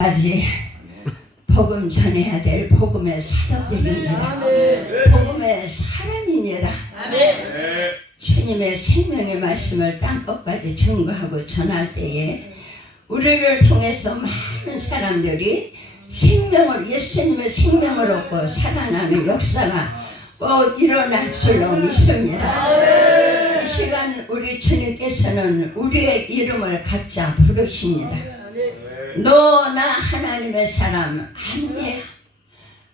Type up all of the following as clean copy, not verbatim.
까지 복음 전해야 될 복음의 사도들입니다. 복음의 사람입니다. 주님의 생명의 말씀을 땅끝까지 증거하고 전할 때에 우리를 통해서 많은 사람들이 생명을, 예수님의 생명을 얻고 살아나는 역사가 꼭 일어날 줄로 믿습니다. 이 시간 우리 주님께서는 우리의 이름을 각자 부르십니다. 너 나 하나님의 사람 아무개야.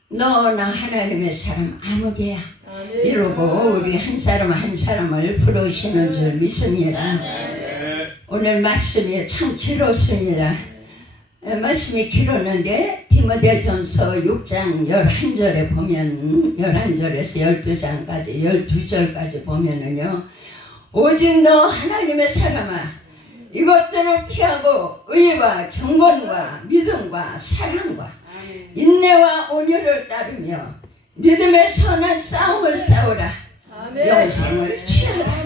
너 나 하나님의 사람 아무개야. 이러고 우리 한 사람 한 사람을 부르시는 줄 믿습니다. 오늘 말씀이 참 길었습니다. 말씀이 길었는데 디모데전서 6장 11절에 보면 11절에서 12장까지 12절까지 보면은요, 오직 너 하나님의 사람아 이것들을 피하고 의와 경건과 믿음과 사랑과 인내와 온유를 따르며 믿음의 선한 싸움을 싸우라. 영생을 취하라.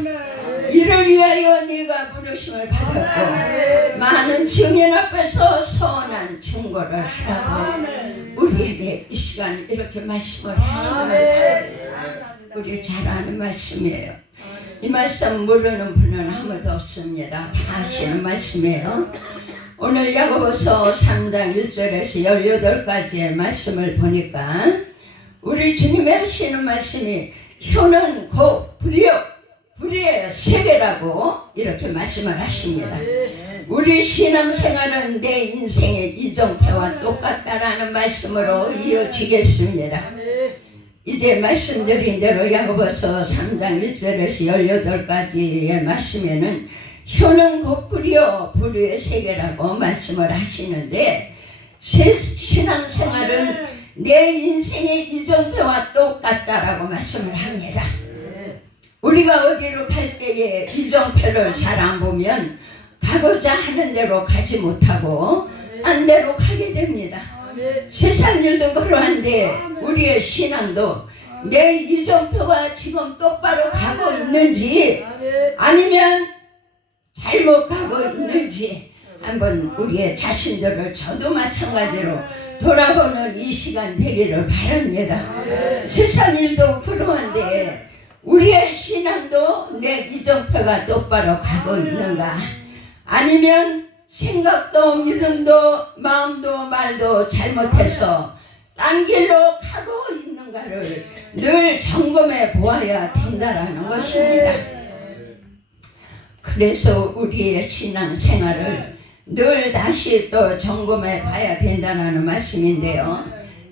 이를 위하여 네가 부르심을 받았고 많은 증인 앞에서 선한 증거를 하라고 우리에게 이 시간 이렇게 말씀을 하시는 우리 잘 아는 말씀이에요. 이 말씀 모르는 분은 아무도 없습니다. 다 아시는 말씀이에요. 오늘 야고보서 3장 1절에서 18가지의 말씀을 보니까 우리 주님이 하시는 말씀이 효는 곧 불의의 세계라고 이렇게 말씀을 하십니다. 우리 신앙생활은 내 인생의 이정표와 똑같다라는 말씀으로 이어지겠습니다. 이제 말씀드린 대로 야고보서 3장 1절에서 18가지의 말씀에는 효는 곧 불의의 세계라고 말씀을 하시는데, 신앙생활은 내 인생의 이정표와 똑같다라고 말씀을 합니다. 우리가 어디로 갈 때에 이정표를 잘 안 보면 가고자 하는 대로 가지 못하고 딴 데로 가게 됩니다. 세상 일도 그러한데 우리의 신앙도 내 이정표가 지금 똑바로 가고 있는지 아니면 잘못 가고 있는지 한번 우리의 자신들을 저도 마찬가지로 돌아보는 이 시간 되기를 바랍니다. 세상 일도 그러한데 우리의 신앙도 내 이정표가 똑바로 가고 있는가, 아니면 생각도 믿음도 마음도 말도 잘못해서 딴 길로 가고 있는가를 늘 점검해 보아야 된다라는 것입니다. 그래서 우리의 신앙생활을 늘 다시 또 점검해 봐야 된다는 말씀인데요,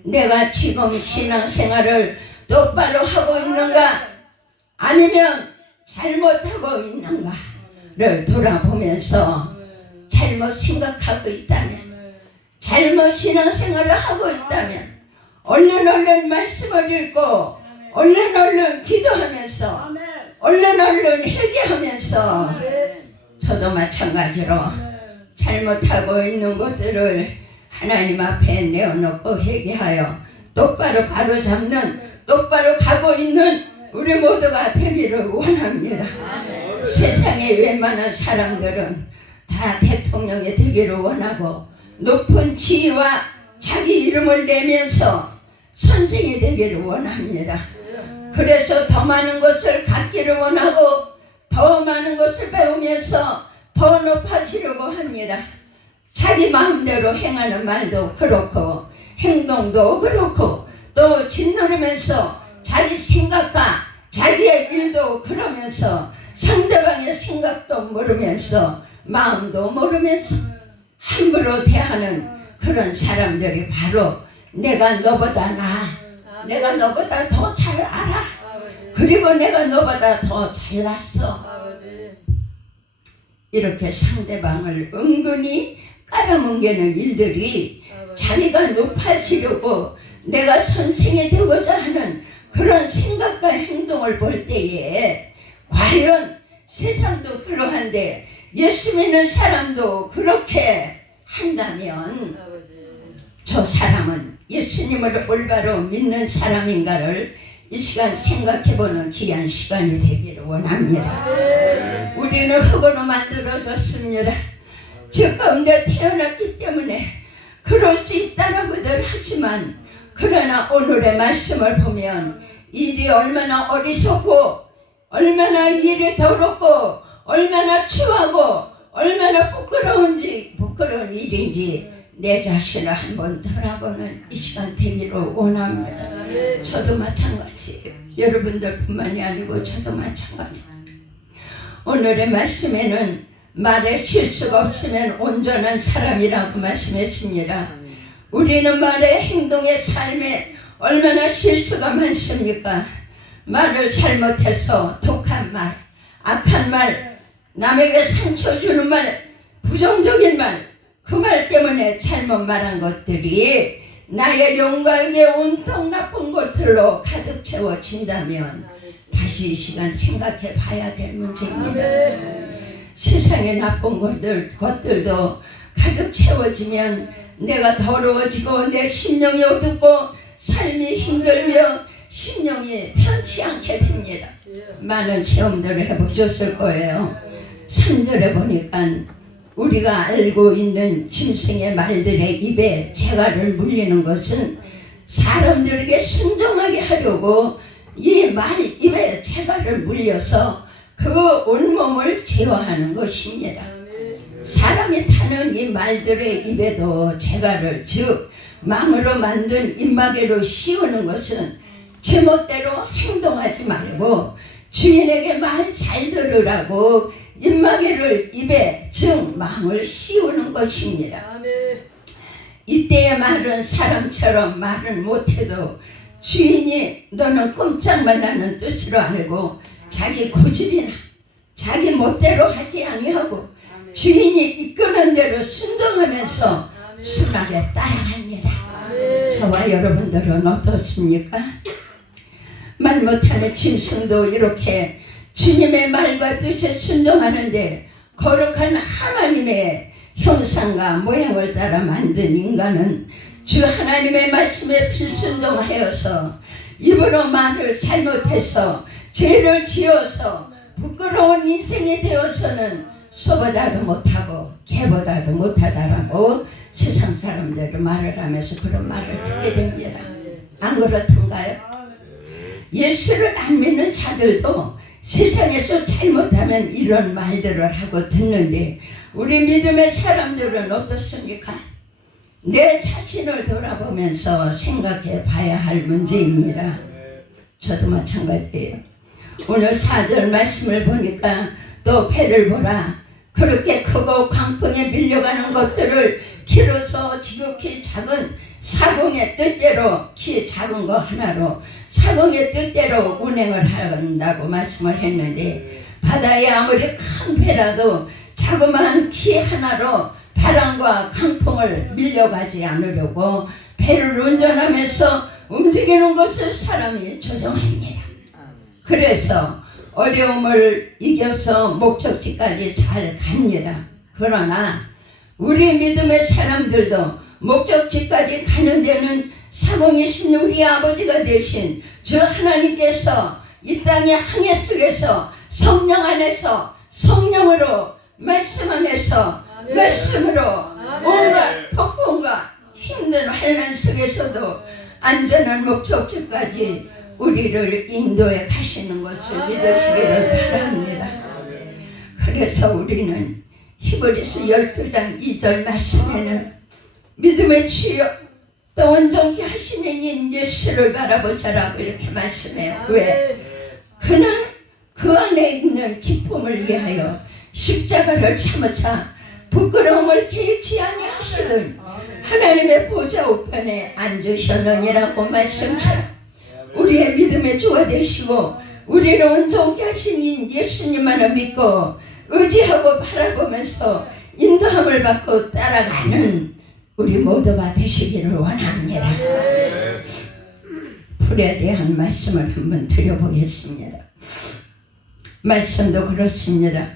내가 지금 신앙생활을 똑바로 하고 있는가 아니면 잘못하고 있는가를 돌아보면서 잘못 생각하고 있다면, 잘못 신앙생활을 하고 있다면 얼른 말씀을 읽고 얼른 기도하면서 얼른 회개하면서 저도 마찬가지로 잘못하고 있는 것들을 하나님 앞에 내어놓고 회개하여 똑바로 바로잡는, 똑바로 가고 있는 우리 모두가 되기를 원합니다. 세상에 웬만한 사람들은 다 대통령이 되기를 원하고 높은 지위와 자기 이름을 내면서 선생이 되기를 원합니다. 그래서 더 많은 것을 갖기를 원하고 더 많은 것을 배우면서 더 높아지려고 합니다. 자기 마음대로 행하는 말도 그렇고 행동도 그렇고 또 짓누르면서 자기 생각과 자기의 일도 그러면서 상대방의 생각도 모르면서 마음도 모르면서 함부로 대하는 그런 사람들이 바로 내가 너보다 나아, 내가 너보다 더 잘 알아, 그리고 내가 너보다 더 잘났어, 이렇게 상대방을 은근히 깔아뭉개는 일들이 자기가 높아지려고 내가 선생이 되고자 하는 그런 생각과 행동을 볼 때에 과연 세상도 그러한데 예수 믿는 사람도 그렇게 한다면 저 사람은 예수님을 올바로 믿는 사람인가를 이 시간 생각해보는 귀한 시간이 되기를 원합니다. 우리는 흙으로 만들어졌습니다. 저 가운데 태어났기 때문에 그럴 수 있다라고들 하지만 그러나 오늘의 말씀을 보면 일이 얼마나 어리석고 얼마나 일이 더럽고 얼마나 추하고 얼마나 부끄러운 일인지 내 자신을 한번 돌아보는 이 시간 되기를 원합니다. 저도 마찬가지예요. 여러분들뿐만이 아니고 저도 마찬가지예요. 오늘의 말씀에는 말에 실수가 없으면 온전한 사람이라고 말씀했습니다. 우리는 말에 행동에 삶에 얼마나 실수가 많습니까? 말을 잘못해서 독한 말, 악한 말, 남에게 상처 주는 말, 부정적인 말, 그 말 때문에 잘못 말한 것들이 나의 영광에 온통 나쁜 것들로 가득 채워진다면 다시 이 시간 생각해 봐야 될 문제입니다. 세상에 나쁜 것들도 가득 채워지면 내가 더러워지고 내 심령이 어둡고 삶이 힘들며 심령이 편치 않게 됩니다. 많은 체험들을 해보셨을 거예요. 3절에 보니까 우리가 알고 있는 짐승의 말들의 입에 재갈을 물리는 것은 사람들에게 순종하게 하려고 이 말 입에 재갈을 물려서 그 온몸을 제어하는 것입니다. 사람이 타는 이 말들의 입에도 재갈을 즉 망으로 만든 입마개로 씌우는 것은 제멋대로 행동하지 말고 주인에게 말 잘 들으라고 입마개를 입에 즉 망을 씌우는 것입니다. 이때의 말은 사람처럼 말은 못해도 주인이 너는 꼼짝 말라는 뜻으로 알고 자기 고집이나 자기 멋대로 하지 아니하고 주인이 이끄는 대로 순종하면서 순하게 따라갑니다. 저와 여러분들은 어떻습니까? 말 못하는 짐승도 이렇게 주님의 말과 뜻에 순종하는데 거룩한 하나님의 형상과 모양을 따라 만든 인간은 주 하나님의 말씀에 불순종하여서 입으로 말을 잘못해서 죄를 지어서 부끄러운 인생이 되어서는 소보다도 못하고 개보다도 못하다라고 세상 사람들은 말을 하면서 그런 말을 듣게 됩니다. 안 그렇던가요? 예수를 안 믿는 자들도 세상에서 잘못하면 이런 말들을 하고 듣는데 우리 믿음의 사람들은 어떻습니까? 내 자신을 돌아보면서 생각해 봐야 할 문제입니다. 저도 마찬가지예요. 오늘 4절 말씀을 보니까 또 배를 보라. 그렇게 크고 광풍에 밀려가는 것들을 키로서 지극히 작은 사공의 뜻대로 키 작은 거 하나로 사공의 뜻대로 운행을 한다고 말씀을 했는데 바다에 아무리 큰 배라도 자그마한 키 하나로 바람과 강풍을 밀려가지 않으려고 배를 운전하면서 움직이는 것을 사람이 조종합니다. 그래서 어려움을 이겨서 목적지까지 잘 갑니다. 그러나 우리 믿음의 사람들도 목적지까지 가는 데는 사공이신 우리 아버지가 되신 주 하나님께서 이 땅의 항해 속에서 성령 안에서 성령으로 말씀 안에서 말씀으로 온갖 폭풍과 힘든 환난 속에서도 안전한 목적지까지 우리를 인도해 가시는 것을 믿으시기를 바랍니다. 그래서 우리는 히브리서 12장 2절 말씀에는 믿음의 주여 또 온전케 하시는 인 예수를 바라보자라고 이렇게 말씀해요. 왜? 그는 그 안에 있는 기쁨을 위하여 십자가를 참으사 부끄러움을 개의치 아니하시는 하나님의 보좌 우편에 앉으셨느니라고 말씀처럼 우리의 믿음의 주가 되시고 우리를 온전케 하신 인 예수님만을 믿고 의지하고 바라보면서 인도함을 받고 따라가는 우리 모두가 되시기를 원합니다. 불에 대한 말씀을 한번 드려보겠습니다. 말씀도 그렇습니다.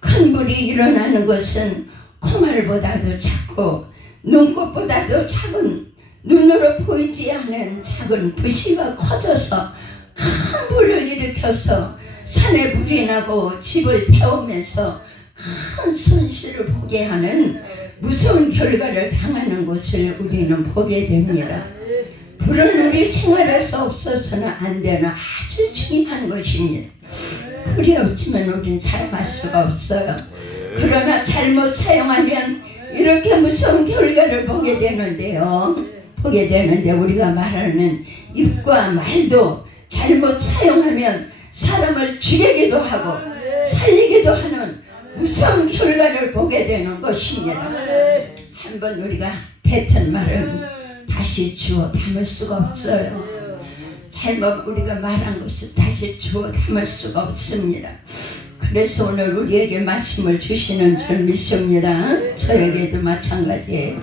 큰 불이 일어나는 것은 콩알보다도 작고 눈꽃보다도 작은 눈으로 보이지 않는 작은 불씨가 커져서 큰 불을 일으켜서 산에 불이 나고 집을 태우면서 큰 손실을 보게 하는 무서운 결과를 당하는 것을 우리는 보게 됩니다. 불은 우리 생활에서 없어서는 안 되는 아주 중요한 것입니다. 불이 없으면 우리는 살아갈 수가 없어요. 그러나 잘못 사용하면 이렇게 무서운 결과를 보게 되는데요. 보게 되는데 우리가 말하는 입과 말도 잘못 사용하면 사람을 죽이기도 하고 살리기도 하는 무서운 결과를 보게 되는 것입니다. 한번 우리가 뱉은 말은 다시 주워 담을 수가 없어요. 잘못 우리가 말한 것을 다시 주워 담을 수가 없습니다. 그래서 오늘 우리에게 말씀을 주시는 줄 믿습니다. 저에게도 마찬가지예요.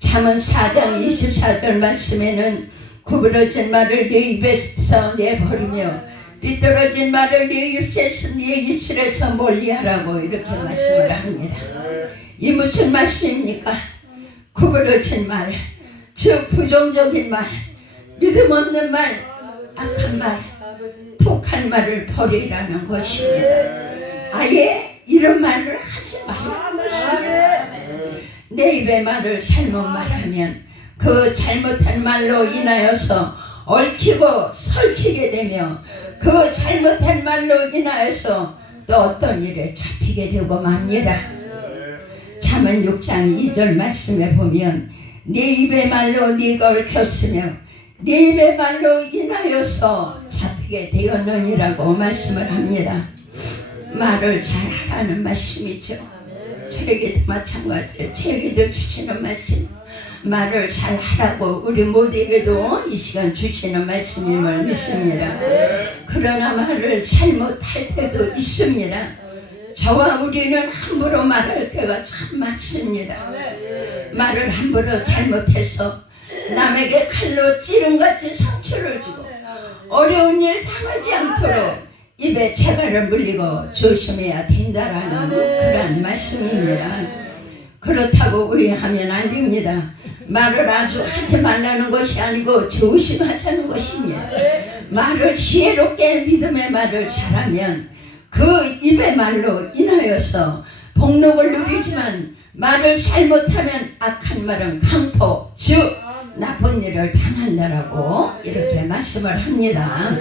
잠언 4장 24절 말씀에는 구부러진 말을 네 입에서 내버리며 삐뚤어진 말을 네 입술에서 멀리하라고 이렇게 말씀을 합니다. 이 무슨 말씀입니까? 구부러진 말, 즉 부정적인 말, 믿음 없는 말, 악한 말, 독한 말을 버리라는 것입니다. 아예 이런 말을 하지 말라는 것입니다. 내 입의 말을 잘못 말하면 그 잘못한 말로 인하여서 얽히고 설키게 되며 그 잘못한 말로 인하여서 또 어떤 일에 잡히게 되고 맙니다. 잠언 6장 2절 말씀에 보면 네 입의 말로 네가 얽혔으며 네 입의 말로 인하여서 잡히게 되었느니라고 말씀을 합니다. 말을 잘 하라는 말씀이죠. 저에게도 마찬가지예요. 저에게도 주시는 말씀, 말을 잘 하라고 우리 모두에게도 이 시간 주시는 말씀임을 믿습니다. 그러나 말을 잘못할 때도 있습니다. 저와 우리는 함부로 말할 때가 참 많습니다. 말을 함부로 잘못해서 남에게 칼로 찌른같이 상처를 주고 어려운 일 당하지 않도록 입에 재갈을 물리고 조심해야 된다라는 그런 말씀입니다. 그렇다고 의하면 안 됩니다. 말을 아주 하지 말라는 것이 아니고 조심하자는 것입니다. 말을 지혜롭게 믿음의 말을 잘하면 그 입의 말로 인하여서 복록을 누리지만 말을 잘못하면 악한 말은 강포, 즉 나쁜 일을 당한다라고 이렇게 말씀을 합니다.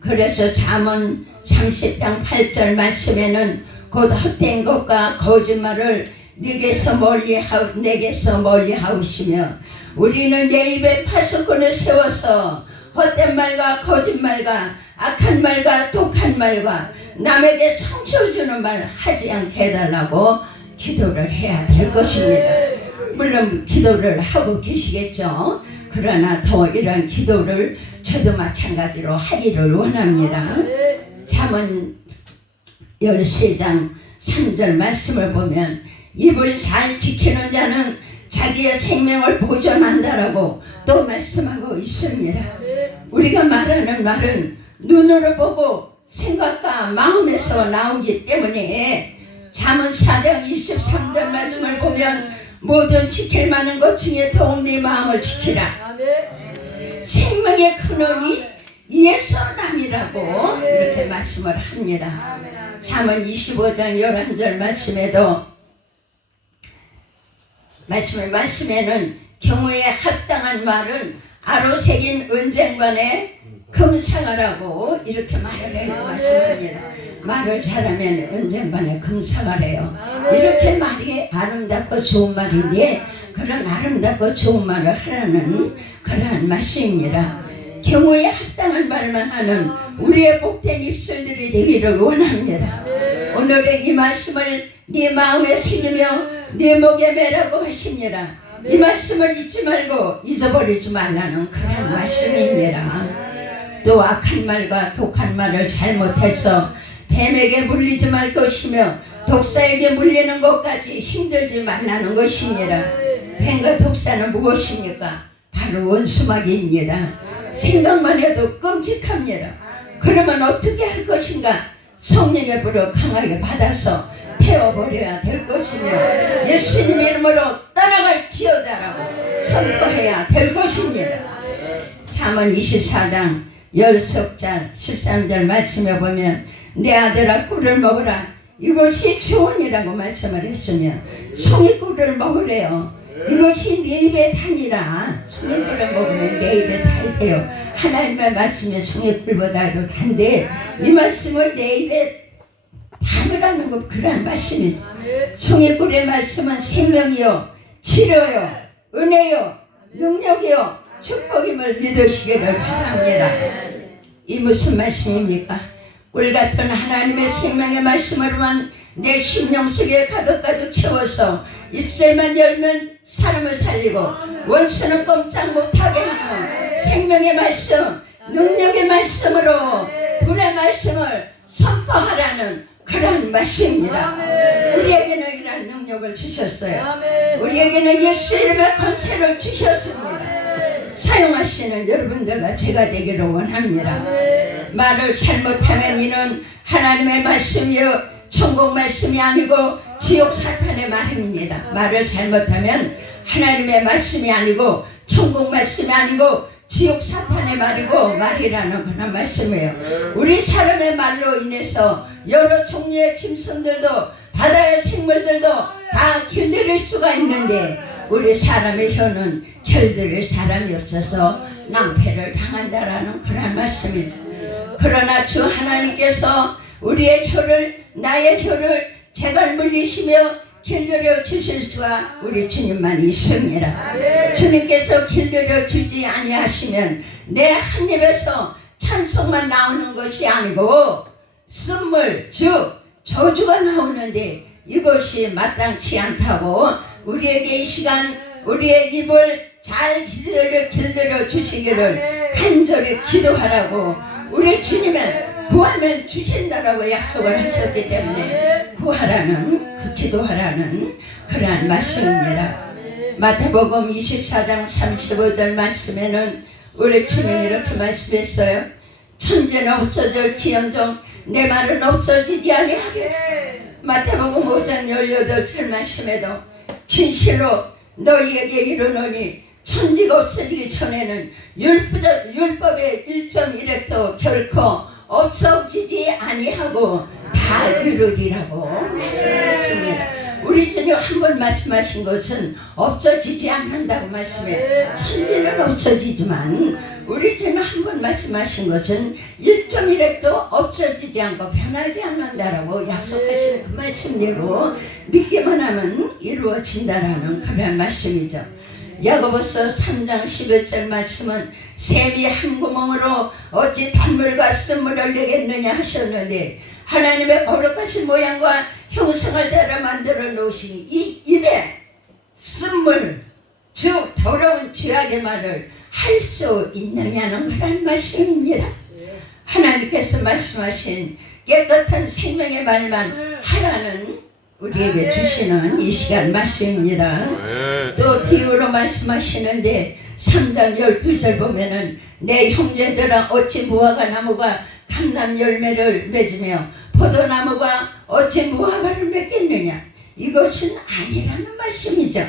그래서 잠언 30장 8절 말씀에는 곧 헛된 것과 거짓말을 내게서 멀리 하우시며 우리는 내 입에 파수꾼을 세워서 헛된 말과 거짓말과 악한 말과 독한 말과 남에게 상처 주는 말 하지 않게 해달라고 기도를 해야 될 것입니다. 물론 기도를 하고 계시겠죠. 그러나 더 이런 기도를 저도 마찬가지로 하기를 원합니다. 잠언 13장 3절 말씀을 보면 입을 잘 지키는 자는 자기의 생명을 보존한다라고 또 말씀하고 있습니다. 우리가 말하는 말은 눈으로 보고 생각과 마음에서 나오기 때문에 잠언 4장 23절 말씀을 보면 모든 지킬 만한 것 중에 더욱 네 마음을 지키라. 생명의 근원이 이에서 남이라고 이렇게 말씀을 합니다. 잠언 25장 11절 말씀에는 경우에 합당한 말은 아로 새긴 은쟁반에 금상하라고 이렇게 말을 해요. 말씀합니다. 말을 잘하면 은쟁반에 금상하래요. 이렇게 말이 아름답고 좋은 말인데 그런 아름답고 좋은 말을 하라는 그러한 말씀입니다. 경우에 합당한 말만 하는 우리의 복된 입술들이 되기를 원합니다. 오늘의 이 말씀을 네 마음에 새기며 네 목에 매라고 하십니다. 이 말씀을 잊지 말고 잊어버리지 말라는 그런 말씀입니다. 또 악한 말과 독한 말을 잘못해서 뱀에게 물리지 말 것이며 독사에게 물리는 것까지 힘들지 말라는 것입니다. 뱀과 독사는 무엇입니까? 바로 원수마귀입니다. 생각만 해도 끔찍합니다. 그러면 어떻게 할 것인가? 성령의 불을 강하게 받아서 태워버려야 될 것이며 예수님 이름으로 떠나갈지어다라고 선포해야 될 것입니다. 잠언 24장 10절 13절 말씀에 보면 내 아들아 꿀을 먹으라 이것이 주원이라고 말씀을 했으면 송이꿀을 먹으래요. 이것이 내 입에 단이라. 송이꿀을 먹으면 내 입에 달이 돼요. 하나님의 말씀이 송이꿀보다도 단데 이 말씀을 내 입에 담으라는 것, 그런 말씀입니다. 송이꿀의 말씀은 생명이요 치료요 은혜요 능력이요 축복임을 믿으시기를 바랍니다. 이 무슨 말씀입니까? 꿀같은 하나님의 생명의 말씀으로만 내 심령 속에 가득가득 채워서 입술만 열면 사람을 살리고 원수는 꼼짝 못하게 하는 생명의 말씀, 능력의 말씀으로 불의 말씀을 선포하라는 그런 말씀입니다. 우리에게는 이런 능력을 주셨어요. 우리에게는 예수 이름의 권세를 주셨습니다. 사용하시는 여러분들과 제가 되기를 원합니다. 말을 잘못하면 이는 하나님의 말씀이요 천국 말씀이 아니고 지옥 사탄의 말입니다. 말을 잘못하면 하나님의 말씀이 아니고 천국 말씀이 아니고 지옥 사탄의 말이고 말이라는 그런 말씀이에요. 우리 사람의 말로 인해서 여러 종류의 짐승들도 바다의 생물들도 다 길들일 수가 있는데 우리 사람의 혀는 길들일 사람이 없어서 낭패를 당한다라는 그런 말씀입니다. 그러나 주 하나님께서 우리의 혀를, 나의 혀를 재갈 물리시며 길들여 주실 수가 우리 주님만 있습니다. 주님께서 길들여 주지 아니하시면 내 한 입에서 찬송만 나오는 것이 아니고 쓴물, 즉 저주가 나오는데 이것이 마땅치 않다고 우리에게 이 시간 우리의 입을 잘 길들여 주시기를 간절히 기도하라고 우리 주님은 구하면 주신다라고 약속을 하셨기 때문에 구하라는, 그 기도하라는 그러한 말씀입니다. 마태복음 24장 35절 말씀에는 우리 주님이 이렇게 말씀했어요. 천지는 없어질지언정 내 말은 없어지지 아니하게. 마태복음 5장 18절 말씀에도 진실로 너희에게 이르노니 천지가 없어지기 전에는 율법의 1.1획도 결코 없어지지 아니하고 다 이루리라고 말씀하십니다. 우리 주님 한 번 말씀하신 것은 없어지지 않는다고 말씀해요. 천지는 없어지지만 우리 주님 한 번 말씀하신 것은 1.1획도 없어지지 않고 변하지 않는다라고 약속하시는 그 말씀대로 믿기만 하면 이루어진다라는 그런 말씀이죠. 야고보서 3장 11절 말씀은 샘이 한 구멍으로 어찌 단물과 쓴물을 내겠느냐 하셨는데 하나님의 거룩하신 모양과 형상을 따라 만들어 놓으신 이 입에 쓴물, 즉 더러운 죄악의 말을 할 수 있느냐는 그런 말씀입니다. 하나님께서 말씀하신 깨끗한 생명의 말만 하라는 우리에게 주시는 이 시간 말씀입니다. 또 비유로 말씀하시는데 3장 12절 보면은 내 형제들아 어찌 무화과 나무가 감람 열매를 맺으며 포도나무가 어찌 무화과를 맺겠느냐. 이것은 아니라는 말씀이죠.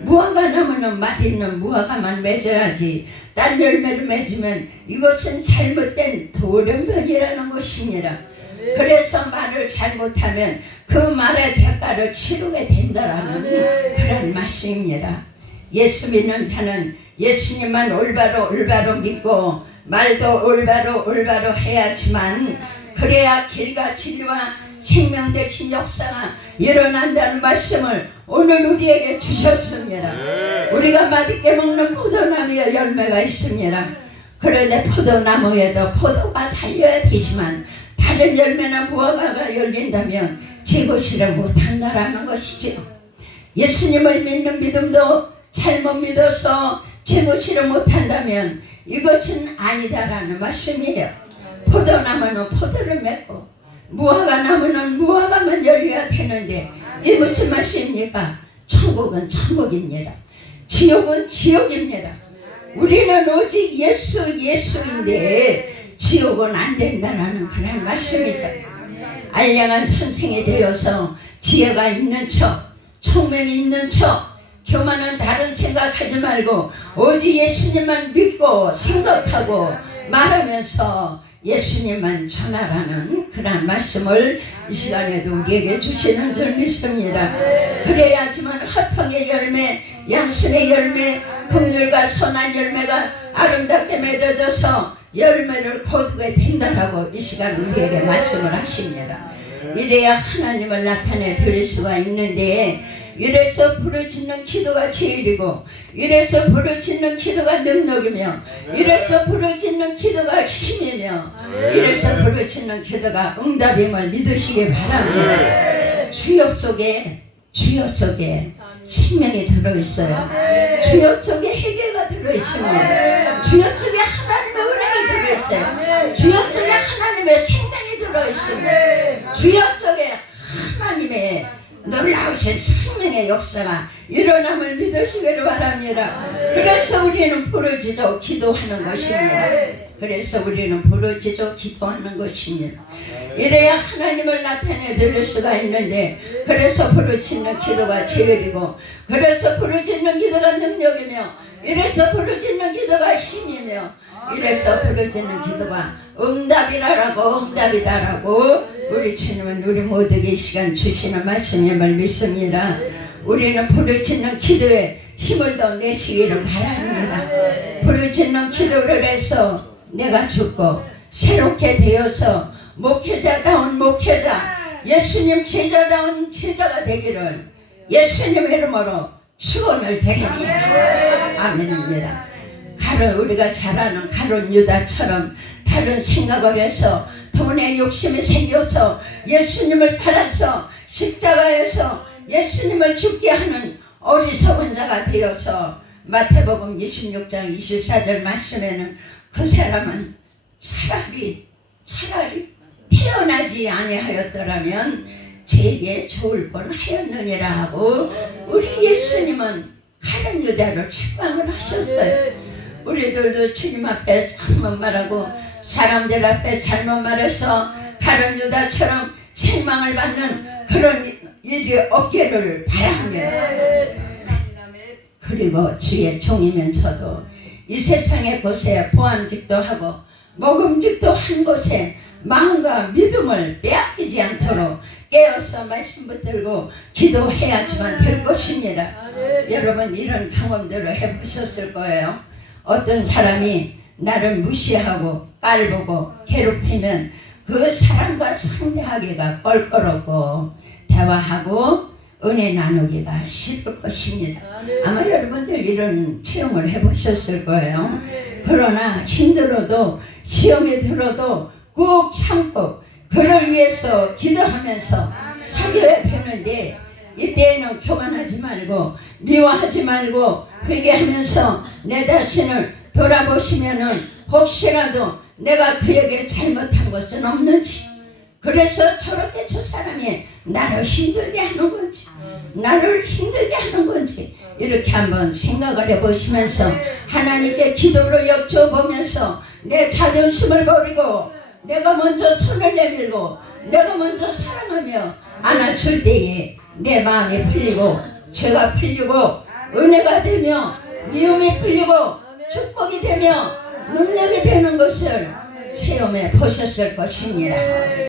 무화과 나무는 맛있는 무화과만 맺어야지 딴 열매를 맺으면 이것은 잘못된 돌연변이라는 것입니다. 그래서 말을 잘못하면 그 말의 대가를 치르게 된다라는 그런 말씀입니다. 예수 믿는 자는 예수님만 올바로 믿고 말도 올바로 해야지만 그래야 길과 진리와 생명 대신 역사가 일어난다는 말씀을 오늘 우리에게 주셨습니다. 우리가 맛있게 먹는 포도나무에 열매가 있습니다. 그런데 포도나무에도 포도가 달려야 되지만 다른 열매나 무화과가 열린다면 제것이를 못한다라는 것이죠. 예수님을 믿는 믿음도 잘못 믿어서 제것이를 못한다면 이것은 아니다라는 말씀이에요. 포도나무는 포도를 맺고 무화과나무는 무화과만 열려야 되는데 이 무슨 말씀입니까? 천국은 천국입니다. 지옥은 지옥입니다. 우리는 오직 예수인데 지옥은 안 된다라는 그런 말씀이죠. 알량한 선생이 되어서 지혜가 있는 척, 총명이 있는 척, 교만은 다른 생각하지 말고 오직 예수님만 믿고 생각하고 말하면서 예수님만 전하라는 그런 말씀을 이 시간에도 우리에게 주시는 줄 믿습니다. 그래야지만 화평의 열매, 양순의 열매, 긍휼과 선한 열매가 아름답게 맺어져서 열매를 거두게 된다라고 이 시간 우리에게 말씀을 하십니다. 이래야 하나님을 나타내 드릴 수가 있는데, 이래서 부르짖는 기도가 제일이고, 이래서 부르짖는 기도가 능력이며, 이래서 부르짖는 기도가 힘이며, 이래서 부르짖는 기도가 응답임을 믿으시기 바랍니다. 주여 속에 생명이 들어있어요. 주여 속에 해결가 들어있습니다. 주여 속에 하나님의 은혜가 들어있어요. 주여 속에 하나님의 생명이 들어있습니다. 주여 속에 하나님의 놀라우신 생명의 역사가 일어남을 믿으시기를 바랍니다. 그래서 우리는 부르짖어 기도하는 것입니다. 그래서 우리는 부르짖어 기도하는 것입니다. 이래야 하나님을 나타내 드릴 수가 있는데, 그래서 부르짖는 기도가 제일이고, 그래서 부르짖는 기도가 능력이며, 이래서 부르짖는 기도가 힘이며, 이래서 부르짖는 기도가 응답이다라고 우리 주님은 우리 모두에게 이 시간 주시는 말씀임을 믿습니다. 우리는 부르짖는 기도에 힘을 더 내시기를 바랍니다. 부르짖는 기도를 해서 내가 죽고 새롭게 되어서 목회자다운 목회자, 예수님 제자다운 제자가 되기를 예수님의 이름으로 축원을 드립니다. 아멘입니다. 우리가 잘 아는 가룟 유다처럼 다른 생각을 해서 돈에 욕심이 생겨서 예수님을 팔아서 십자가에서 예수님을 죽게 하는 어리석은 자가 되어서 마태복음 26장 24절 말씀에는 그 사람은 차라리 태어나지 아니하였더라면 제게 좋을 뻔하였느니라 하고, 우리 예수님은 가룟 유다를 책망을 하셨어요. 우리들도 주님 앞에 잘못 말하고 사람들 앞에 잘못 말해서 가룟 유다처럼 책망을 받는 그런 일이 없기를 바랍니다. 그리고 주의 종이면서도 이 세상의 곳에 보암직도 하고 먹음직도 한 곳에 마음과 믿음을 빼앗기지 않도록 깨어서 말씀 붙들고 기도해야지만 될 것입니다. 여러분, 이런 경험들을 해보셨을 거예요. 어떤 사람이 나를 무시하고 깔보고 괴롭히면 그 사람과 상대하기가 껄끄럽고 대화하고 은혜 나누기가 싫을 것입니다. 아마 여러분들 이런 체험을 해보셨을 거예요. 그러나 힘들어도 시험이 들어도 꾹 참고 그를 위해서 기도하면서 사귀어야 되는데, 이때에는 교만하지 말고 미워하지 말고 회개하면서 내 자신을 돌아보시면은 혹시라도 내가 그에게 잘못한 것은 없는지, 그래서 저렇게 저 사람이 나를 힘들게 하는 건지 이렇게 한번 생각을 해보시면서 하나님께 기도로 여쭤보면서 내 자존심을 버리고 내가 먼저 손을 내밀고 내가 먼저 사랑하며 안아줄 때에 내 마음이 풀리고 죄가 풀리고 은혜가 되며 미움이 풀리고 축복이 되며 능력이 되는 것을 체험해 보셨을 것입니다.